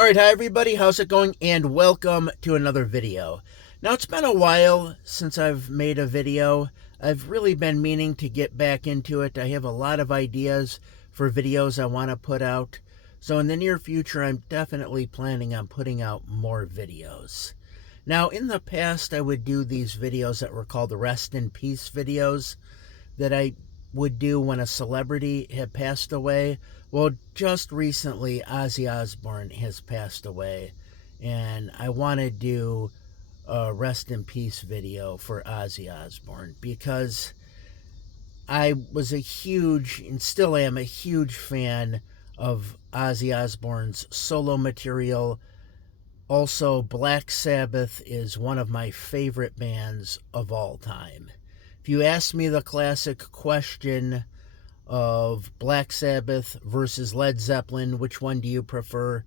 Alright, hi everybody, how's it going? And welcome to another video. Now, it's been a while since I've made a video. I've really been meaning to get back into it. I have a lot of ideas for videos I want to put out. So in the near future, I'm definitely planning on putting out more videos. Now, in the past, I would do these videos that were called the Rest in Peace videos that I would do when a celebrity had passed away. Well, just recently, Ozzy Osbourne has passed away, and I want to do a Rest in Peace video for Ozzy Osbourne because I was a huge, and still am a huge fan of Ozzy Osbourne's solo material. Also, Black Sabbath is one of my favorite bands of all time. If you ask me the classic question of Black Sabbath versus Led Zeppelin, which one do you prefer?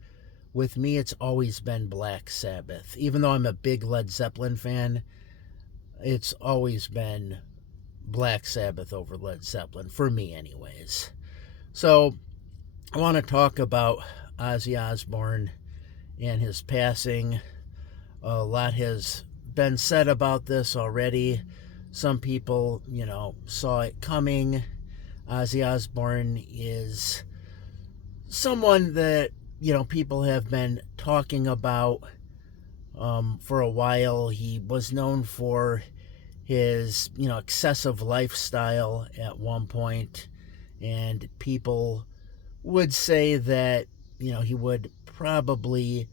With me, it's always been Black Sabbath. Even though I'm a big Led Zeppelin fan, it's always been Black Sabbath over Led Zeppelin, for me anyways. So, I want to talk about Ozzy Osbourne and his passing. A lot has been said about this already. Some people, saw it coming. Ozzy Osbourne is someone that, people have been talking about for a while. He was known for his, excessive lifestyle at one point, and people would say that, he would probably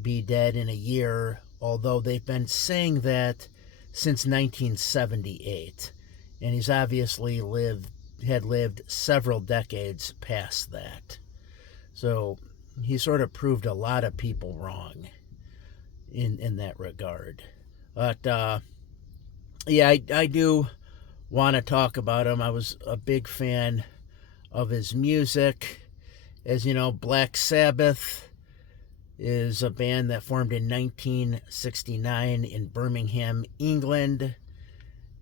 be dead in a year, although they've been saying that since 1978, and he's obviously had lived several decades past that. So he sort of proved a lot of people wrong in that regard. But I do want to talk about him. I was a big fan of his music. As you know, Black Sabbath is a band that formed in 1969 in Birmingham, England.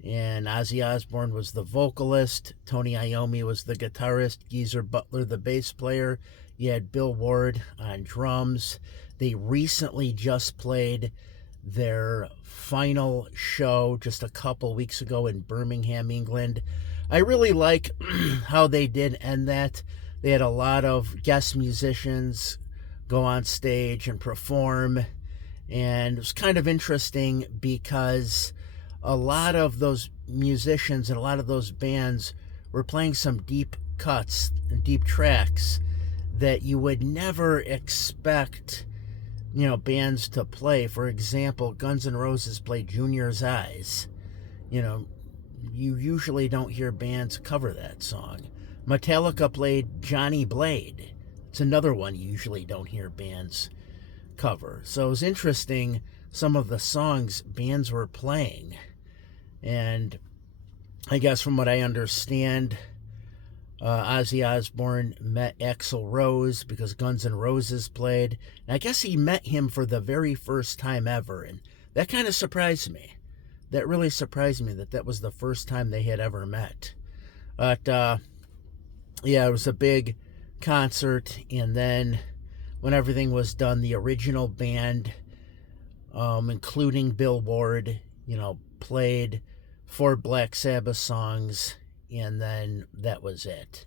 And Ozzy Osbourne was the vocalist. Tony Iommi was the guitarist. Geezer Butler, the bass player. You had Bill Ward on drums. They recently just played their final show just a couple weeks ago in Birmingham, England. I really like how they did end that. They had a lot of guest musicians go on stage and perform. And it was kind of interesting because a lot of those musicians and a lot of those bands were playing some deep cuts and deep tracks that you would never expect, bands to play. For example, Guns N' Roses played Junior's Eyes. You usually don't hear bands cover that song. Metallica played Johnny Blade. It's another one you usually don't hear bands cover. So it was interesting, some of the songs bands were playing. And I guess from what I understand, Ozzy Osbourne met Axl Rose because Guns N' Roses played. And I guess he met him for the very first time ever. And that kind of surprised me. That really surprised me that was the first time they had ever met. But, it was a big concert. And then when everything was done, the original band, including Bill Ward, played 4 Black Sabbath songs, and then that was it.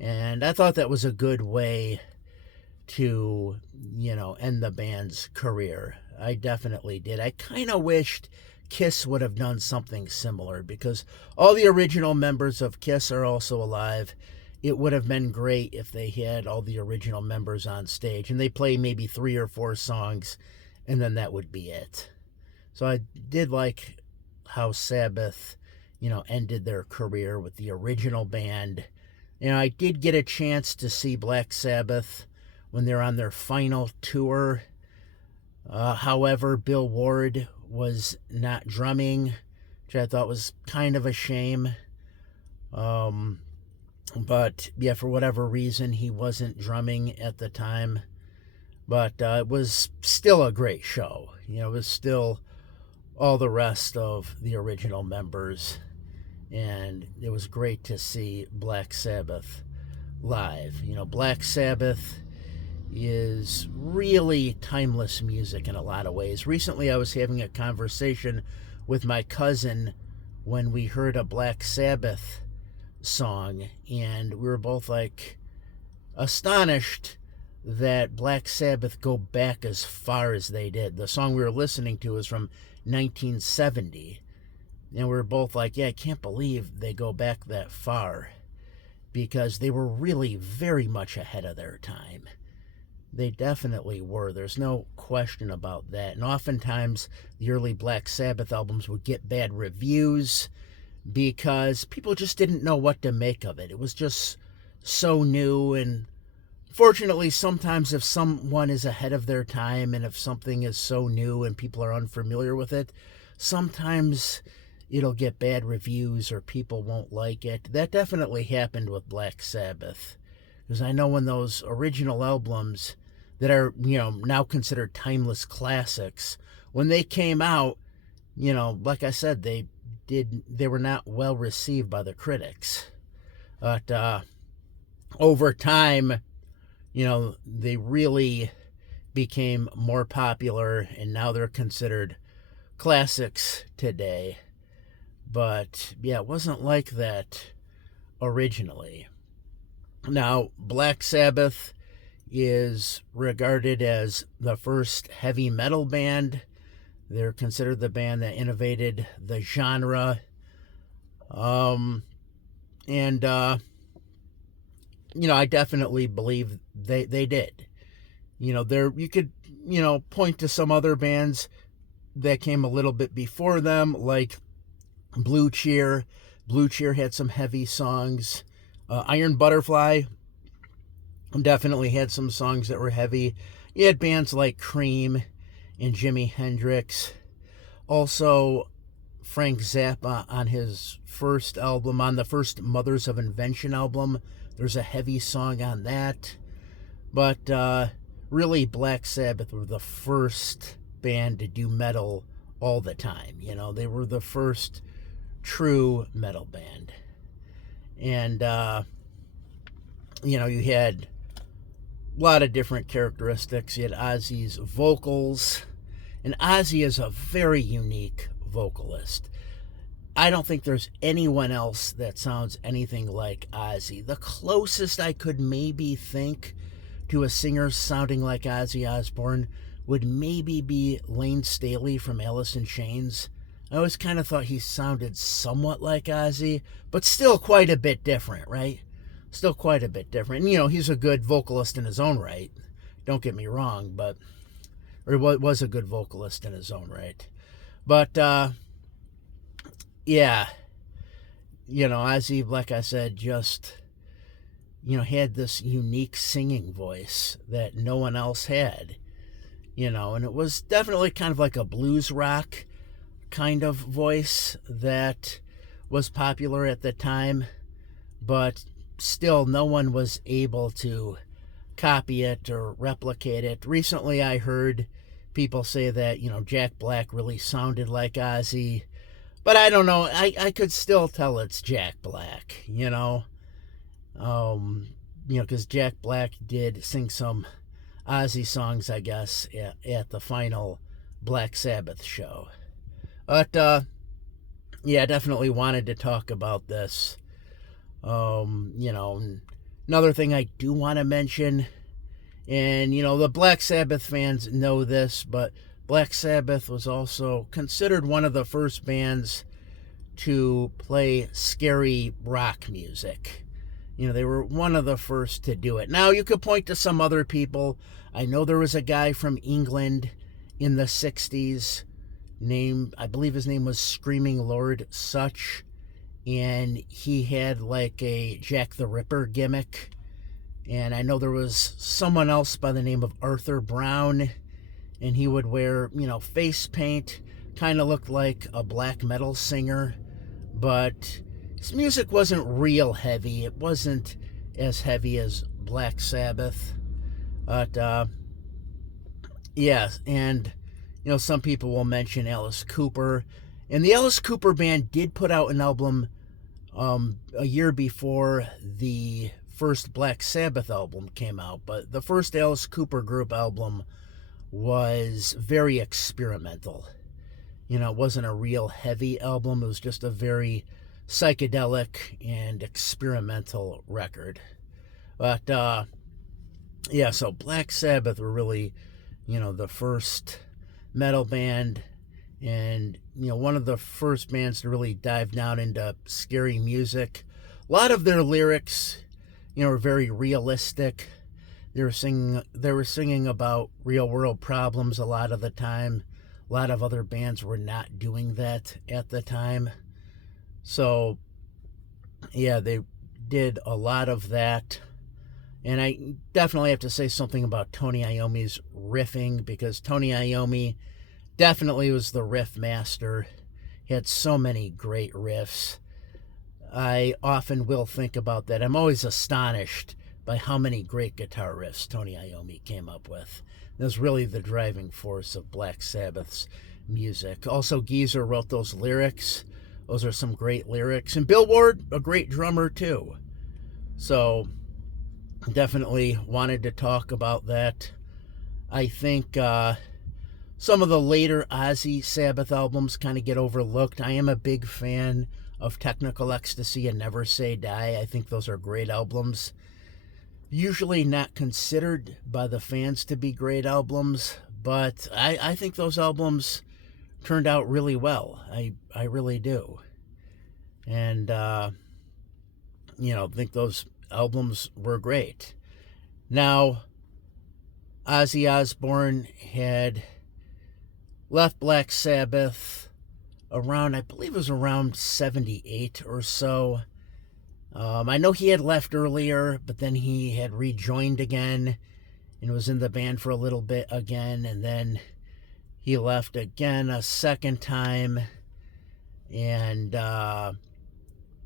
And I thought that was a good way to, end the band's career. I definitely did. I kind of wished Kiss would have done something similar because all the original members of Kiss are also alive. It would have been great if they had all the original members on stage and they play maybe 3 or 4 songs, and then that would be it. So I did like how Sabbath, ended their career with the original band. I did get a chance to see Black Sabbath when they're on their final tour. However, Bill Ward was not drumming, which I thought was kind of a shame. But, for whatever reason, he wasn't drumming at the time. But it was still a great show. It was still all the rest of the original members. And it was great to see Black Sabbath live. Black Sabbath is really timeless music in a lot of ways. Recently, I was having a conversation with my cousin when we heard a Black Sabbath song, and we were both like astonished that Black Sabbath go back as far as they did. The song we were listening to is from 1970, and we were both like, yeah, I can't believe they go back that far, because they were really very much ahead of their time. They definitely were. There's no question about that. And oftentimes, the early Black Sabbath albums would get bad reviews because people just didn't know what to make of it. It was just so new. And fortunately, sometimes if someone is ahead of their time and if something is so new and people are unfamiliar with it, sometimes it'll get bad reviews or people won't like it. That definitely happened with Black Sabbath. Because I know when those original albums that are, now considered timeless classics, when they came out, like I said, they were not well received by the critics. But over time, they really became more popular, and now they're considered classics today. But yeah, it wasn't like that originally. Now, Black Sabbath is regarded as the first heavy metal band. They're considered the band that innovated the genre. I definitely believe they did. You could, point to some other bands that came a little bit before them, like Blue Cheer. Blue Cheer had some heavy songs. Iron Butterfly definitely had some songs that were heavy. You had bands like Cream and Jimi Hendrix. Also, Frank Zappa on his first album, on the first Mothers of Invention album, there's a heavy song on that. But really, Black Sabbath were the first band to do metal all the time. They were the first true metal band. And, you had a lot of different characteristics. You had Ozzy's vocals, and Ozzy is a very unique vocalist. I don't think there's anyone else that sounds anything like Ozzy. The closest I could maybe think to a singer sounding like Ozzy Osbourne would maybe be Lane Staley from Alice in Chains. I always kind of thought he sounded somewhat like Ozzy, but still quite a bit different, right? Still quite a bit different. And, he's a good vocalist in his own right. Don't get me wrong, or was a good vocalist in his own right. But, yeah, Ozzy, like I said, just, had this unique singing voice that no one else had, and it was definitely kind of like a blues rock kind of voice that was popular at the time, but still no one was able to copy it or replicate it. Recently I heard people say that, Jack Black really sounded like Ozzy, but I don't know. I could still tell it's Jack Black, because Jack Black did sing some Ozzy songs, I guess, at the final Black Sabbath show. But, yeah, I definitely wanted to talk about this. Another thing I do want to mention, and, the Black Sabbath fans know this, but Black Sabbath was also considered one of the first bands to play scary rock music. They were one of the first to do it. Now, you could point to some other people. I know there was a guy from England in the 60s I believe his name was Screaming Lord Sutch, and he had like a Jack the Ripper gimmick. And I know there was someone else by the name of Arthur Brown, and he would wear, face paint, kind of looked like a black metal singer, but his music wasn't real heavy. It wasn't as heavy as Black Sabbath. But, yeah, and some people will mention Alice Cooper. And the Alice Cooper band did put out an album a year before the first Black Sabbath album came out, but the first Alice Cooper Group album was very experimental. You know, it wasn't a real heavy album. It was just a very psychedelic and experimental record. But, yeah, so Black Sabbath were really, you know, the first metal band and, you know, one of the first bands to really dive down into scary music. A lot of their lyrics, you know, were very realistic. They were singing about real world problems a lot of the time. A lot of other bands were not doing that at the time. So, yeah, they did a lot of that. And I definitely have to say something about Tony Iommi's riffing, because Tony Iommi definitely was the riff master. He had so many great riffs. I often will think about that. I'm always astonished by how many great guitar riffs Tony Iommi came up with. That was really the driving force of Black Sabbath's music. Also, Geezer wrote those lyrics. Those are some great lyrics. And Bill Ward, a great drummer too. So, definitely wanted to talk about that. I think some of the later Ozzy Sabbath albums kind of get overlooked. I am a big fan of Technical Ecstasy and Never Say Die. I think those are great albums. Usually not considered by the fans to be great albums, but I think those albums turned out really well. I really do. And, you know, think those albums were great. Now, Ozzy Osbourne had left Black Sabbath around, I believe it was around 78 or so. I know he had left earlier, but then he had rejoined again and was in the band for a little bit again, and then he left again a second time, and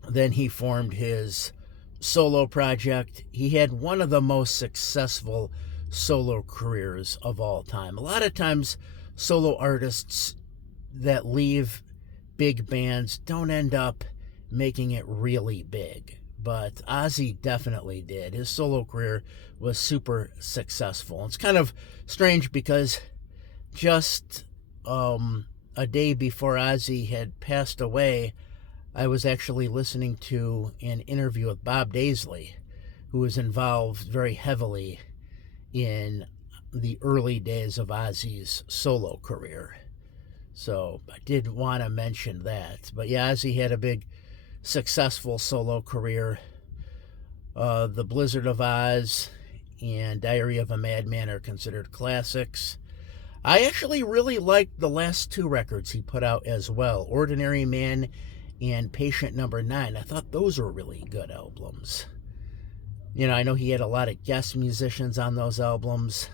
then he formed his solo project. He had one of the most successful solo careers of all time. A lot of times, solo artists that leave big bands don't end up making it really big, but Ozzy definitely did. His solo career was super successful. It's kind of strange because just a day before Ozzy had passed away, I was actually listening to an interview with Bob Daisley, who was involved very heavily in the early days of Ozzy's solo career. So I did want to mention that. But yeah, Ozzy had a big, successful solo career. The Blizzard of Oz and Diary of a Madman are considered classics. I actually really liked the last two records he put out as well, Ordinary Man and Patient Number 9. I thought those were really good albums. You know, I know he had a lot of guest musicians on those albums.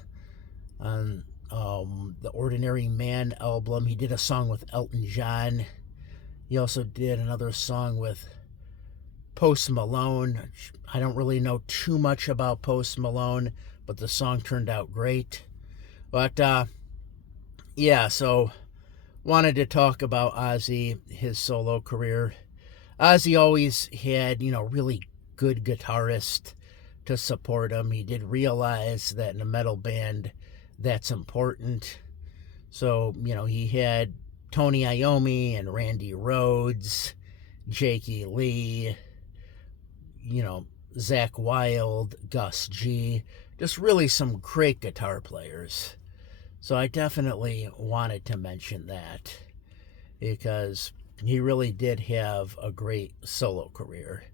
On the Ordinary Man album, he did a song with Elton John. He also did another song with Post Malone. I don't really know too much about Post Malone, but the song turned out great. But, yeah, so wanted to talk about Ozzy, his solo career. Ozzy always had, you know, really good guitarists to support him. He did realize that in a metal band, that's important. So, you know, he had Tony Iommi and Randy Rhoads, Jakey Lee, you know, Zakk Wylde, Gus G. Just really some great guitar players. So I definitely wanted to mention that because he really did have a great solo career.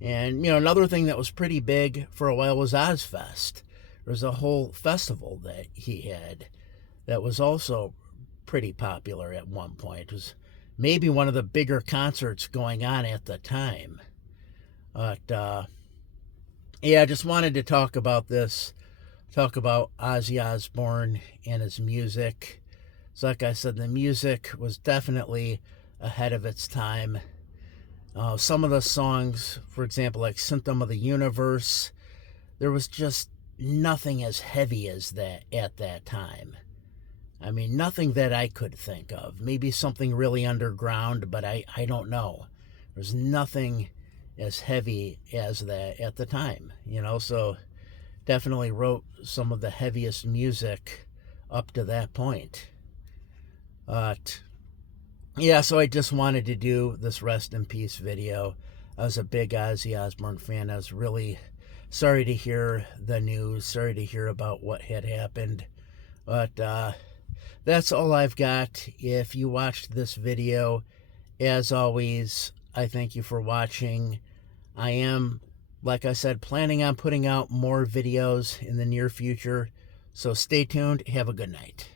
And, you know, another thing that was pretty big for a while was Ozfest. There was a whole festival that he had that was also pretty popular at one point. It was maybe one of the bigger concerts going on at the time. But, yeah, I just wanted to talk about this, talk about Ozzy Osbourne and his music. So like I said, the music was definitely ahead of its time. Some of the songs, for example, like Symptom of the Universe, there was just nothing as heavy as that at that time. I mean, nothing that I could think of. Maybe something really underground, but I don't know. There's nothing as heavy as that at the time, so definitely wrote some of the heaviest music up to that point. But yeah, so I just wanted to do this rest in peace video. I was a big Ozzy Osbourne fan. I was really sorry to hear the news, sorry to hear about what had happened. But that's all I've got. If you watched this video, as always, I thank you for watching. I am, like I said, planning on putting out more videos in the near future. So stay tuned. Have a good night.